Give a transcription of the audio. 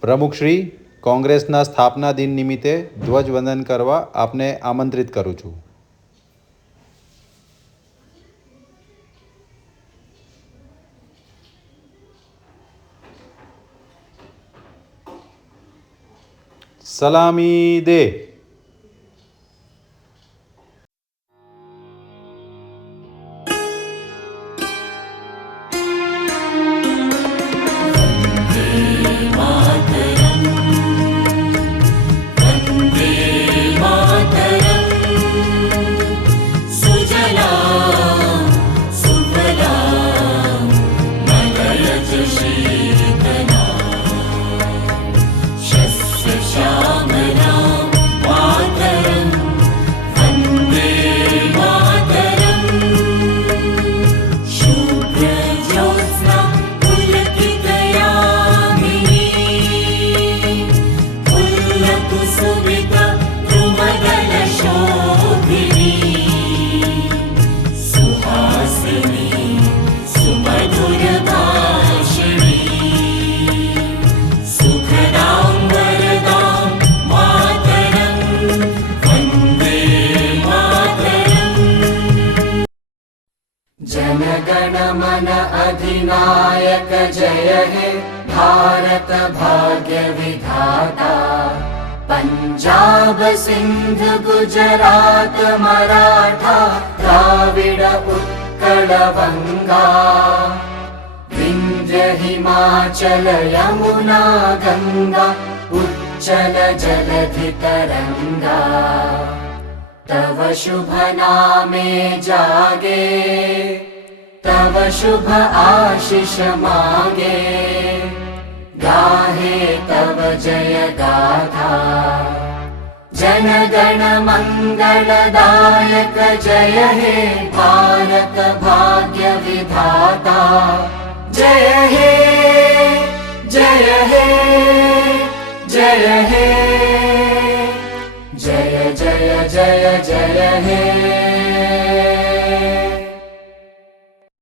પ્રમુખશ્રી, કોંગ્રેસના સ્થાપના દિન નિમિત્તે ધ્વજવંદન કરવા આપને આમંત્રિત કરું છું. સલામી દે. जनगण मन अधिनायक जय हे भारत भाग्य विधाता. पंजाब सिंध गुजरात मराठा द्राविड उत्कल बंगा. विंध्य हिमाचल यमुना गंगा उच्चल जलधि तरंगा. तव शुभ नामे जागे तव शुभ आशीष मागे. गाहे तव जय गाथा जनगण मंगलदायक जय हे भारत भाग्य विधाता. जय हे जय हे जय हे जय जय जय जय हे.